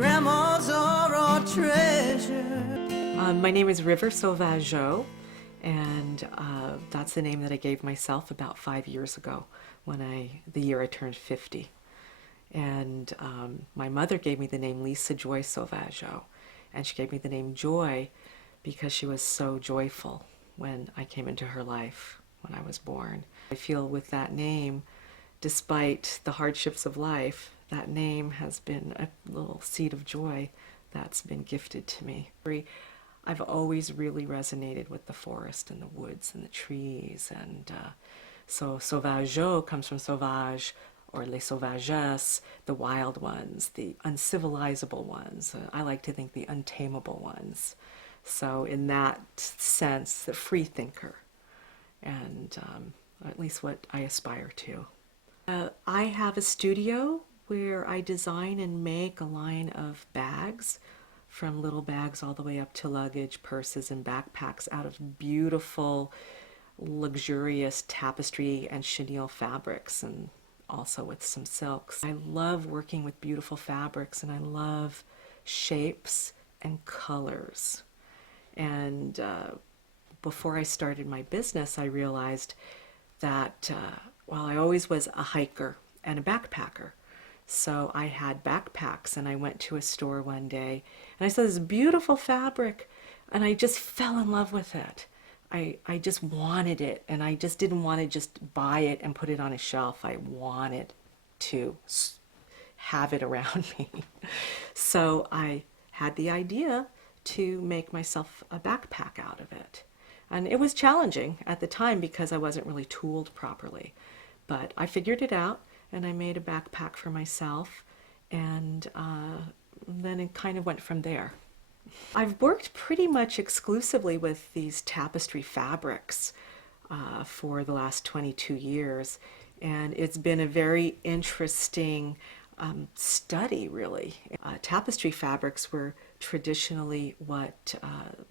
grandmas are our treasure. My name is River Sauvageau, and that's the name that I gave myself about 5 years ago, the year I turned 50. And my mother gave me the name Lisa Joy Sauvageau, and she gave me the name Joy because she was so joyful when I came into her life when I was born. I feel with that name, despite the hardships of life, that name has been a little seed of joy that's been gifted to me. I've always really resonated with the forest and the woods and the trees, and so Sauvageau comes from sauvage, or les sauvages, the wild ones, the uncivilizable ones. I like to think the untamable ones. So in that sense, the free thinker, and at least what I aspire to. I have a studio where I design and make a line of bags, from little bags all the way up to luggage, purses, and backpacks out of beautiful, luxurious tapestry and chenille fabrics, and also with some silks. I love working with beautiful fabrics, and I love shapes and colors. And before I started my business, I realized that, well, I always was a hiker and a backpacker. So I had backpacks, and I went to a store one day and I saw this beautiful fabric, and I just fell in love with it. I just wanted it, and I just didn't want to just buy it and put it on a shelf. I wanted to have it around me. So I had the idea to make myself a backpack out of it. And it was challenging at the time because I wasn't really tooled properly. But I figured it out, and I made a backpack for myself, and then it kind of went from there. I've worked pretty much exclusively with these tapestry fabrics for the last 22 years, and it's been a very interesting study, really. Tapestry fabrics were traditionally what,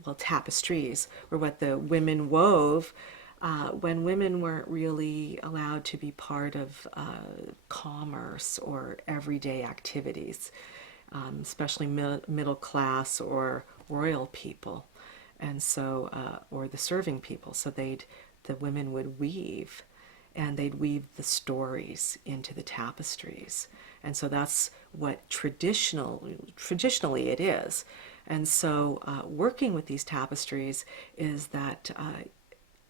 well, tapestries were what the women wove when women weren't really allowed to be part of commerce or everyday activities, especially middle class or royal people, and so or the serving people. So the women would weave, and they'd weave the stories into the tapestries, and so that's what traditionally it is. And so working with these tapestries is that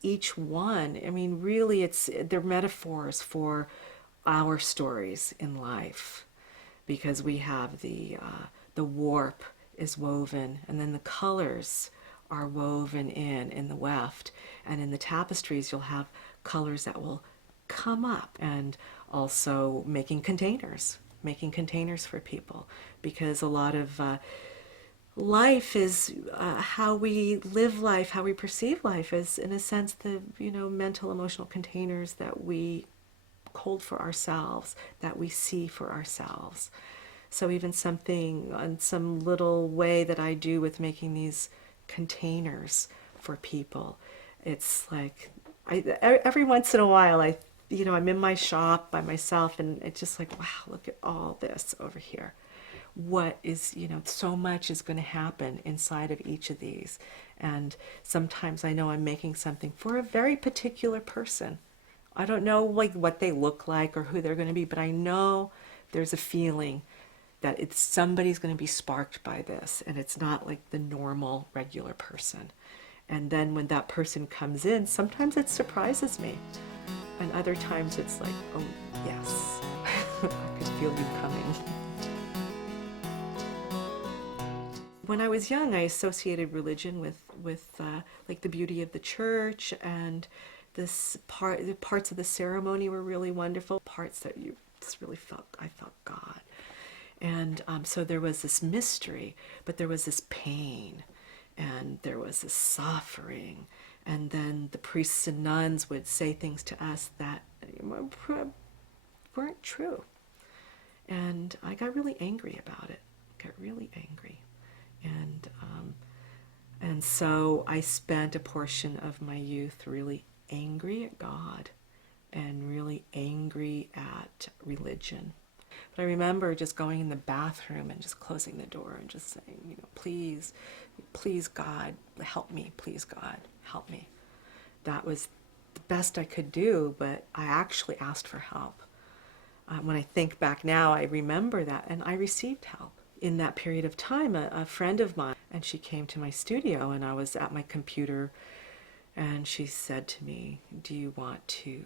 each one, I mean, really, they're metaphors for our stories in life, because we have the warp is woven, and then the colors are woven in the weft, and in the tapestries you'll have colors that will come up, and also making containers for people, because a lot of life is how we live life, how we perceive life, is in a sense the mental, emotional containers that we hold for ourselves, that we see for ourselves. So even something on some little way that I do with making these containers for people, it's like every once in a while I'm in my shop by myself, and it's just like, wow, look at all this over here. What is, so much is going to happen inside of each of these. And sometimes I know I'm making something for a very particular person. I don't know what they look like or who they're going to be, but I know there's a feeling that somebody's going to be sparked by this, and it's not like the normal, regular person. And then when that person comes in, sometimes it surprises me. And other times it's like, oh, yes, I could feel you coming. When I was young, I associated religion with like the beauty of the church, and the parts of the ceremony were really wonderful, parts that I felt God. And so there was this mystery, but there was this pain, and there was this suffering. And then the priests and nuns would say things to us that weren't true. And I got really angry about it, And so I spent a portion of my youth really angry at God and really angry at religion. But I remember just going in the bathroom and just closing the door and just saying, you know, please, please God, help me, please God, help me. That was the best I could do, but I actually asked for help. When I think back now, I remember that, and I received help. In that period of time, a friend of mine, and she came to my studio, and I was at my computer, and she said to me, do you want to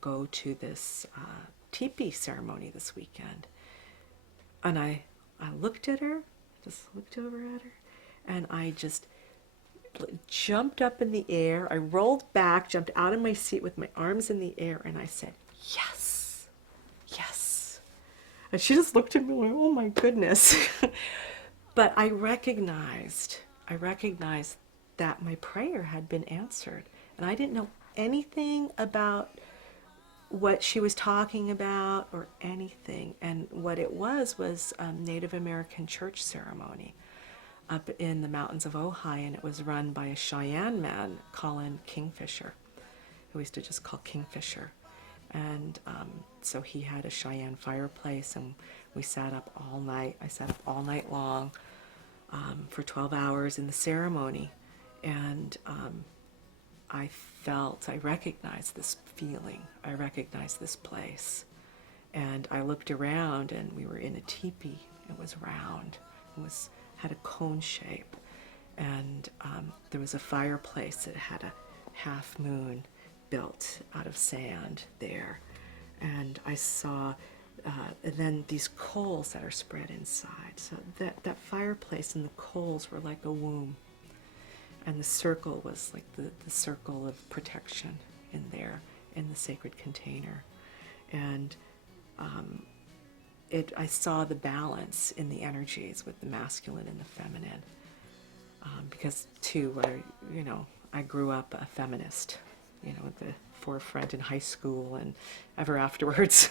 go to this teepee ceremony this weekend? And I looked at her, just looked over at her, and I just jumped up in the air. I rolled back, jumped out of my seat with my arms in the air, and I said, yes, yes. And she just looked at me like, oh my goodness. But I recognized that my prayer had been answered. And I didn't know anything about what she was talking about or anything. And what it was a Native American church ceremony up in the mountains of Ojai, and it was run by a Cheyenne man, Colin Kingfisher, who we used to just call Kingfisher. And so he had a Cheyenne fireplace, and we sat up all night. I sat up all night long for 12 hours in the ceremony. And I recognized this feeling. I recognized this place. And I looked around, and we were in a teepee. It was round. It had a cone shape. And there was a fireplace that had a half moon built out of sand there. And I saw and then these coals that are spread inside. So that fireplace and the coals were like a womb. And the circle was like the circle of protection in there, in the sacred container. And I saw the balance in the energies with the masculine and the feminine. Because too, I grew up a feminist, at the forefront in high school and ever afterwards.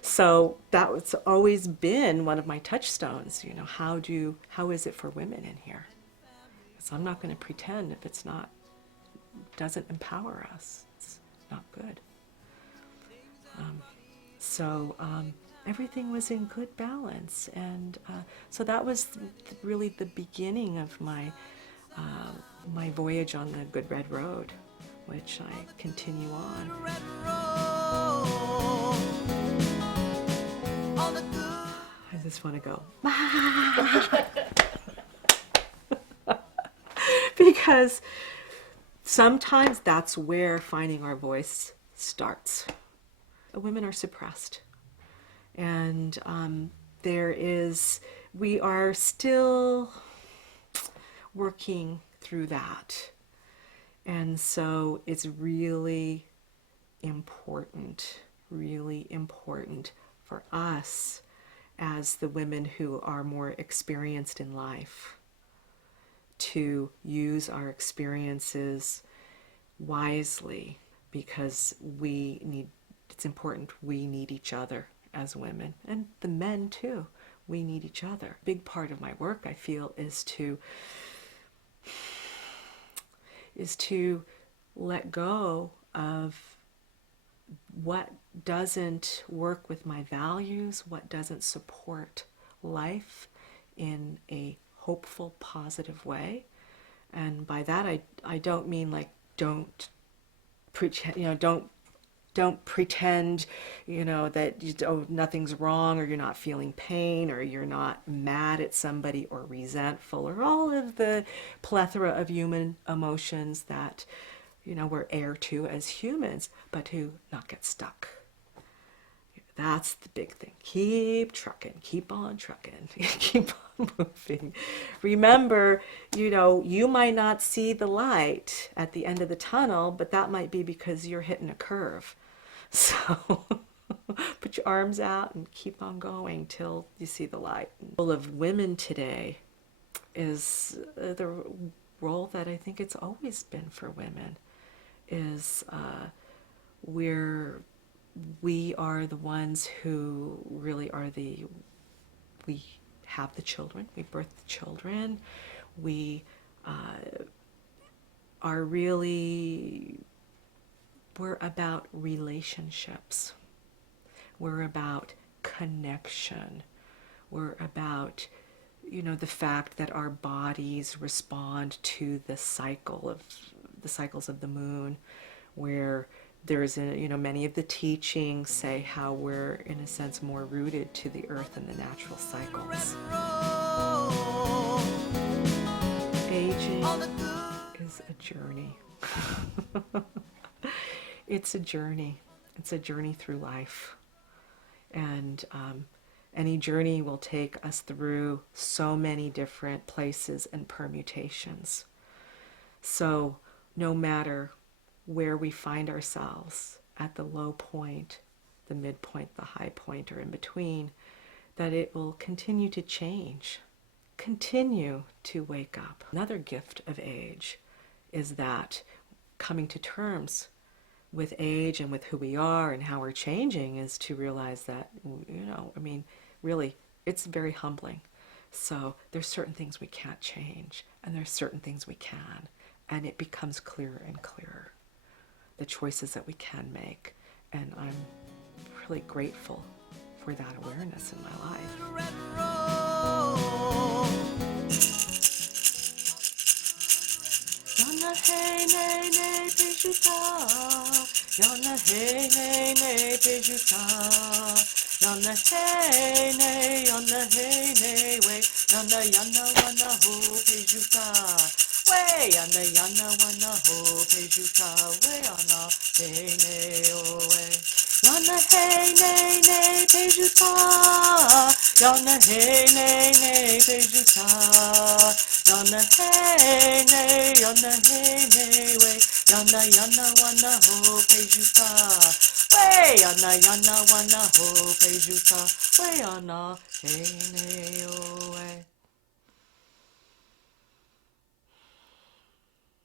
So that's always been one of my touchstones. How is it for women in here? So I'm not going to pretend if it's doesn't empower us. It's not good. Everything was in good balance, and so that was really the beginning of my voyage on the Good Red Road, which I continue on. I just want to go. Because sometimes that's where finding our voice starts. Women are suppressed. And we are still working through that. And so it's really important for us as the women who are more experienced in life to use our experiences wisely, because it's important we need each other as women, and the men too. We need each other. A big part of my work, I feel, is to let go of what doesn't work with my values, what doesn't support life in a hopeful, positive way. And by that, I don't mean like don't pretend, don't pretend, that nothing's wrong, or you're not feeling pain, or you're not mad at somebody or resentful, or all of the plethora of human emotions that, we're heir to as humans, but to not get stuck. That's the big thing. Keep trucking, keep on trucking, keep on moving. Remember, you might not see the light at the end of the tunnel, but that might be because you're hitting a curve. So put your arms out and keep on going till you see the light. The role of women today is the role that I think it's always been for women, is we are the ones who really are we have the children, we birth the children, we are really, we're about relationships. We're about connection. We're about, the fact that our bodies respond to the cycles of the moon, where there's many of the teachings say how we're in a sense more rooted to the earth and the natural cycles. Aging is a journey. It's a journey. It's a journey through life. And any journey will take us through so many different places and permutations. So no matter where we find ourselves, at the low point, the midpoint, the high point, or in between, that it will continue to change, continue to wake up. Another gift of age is that coming to terms with age and with who we are and how we're changing is to realize that, really, it's very humbling. So there's certain things we can't change, and there's certain things we can, and it becomes clearer and clearer, the choices that we can make. And I'm really grateful for that awareness in my life. Hey, nay, nay, pejuta. Yana, hey, nay, nay, pejuta. Yana, hey, nay, yana, hey, nay, way. Yana, yana, wana, ho, pejuta. Way, yana, wana, ho, pejuta. Way, yana, hey, nay, oh, way. Yana, hey, nay, nay, pejuta. Yana, hey, nay, nay, pejuta. Yana, hey, nay, yana, hey, nay, way. Yana, wana, ho, pejuta. Way, yana, wana, ho, pejuta. Way, yana, hey, nay.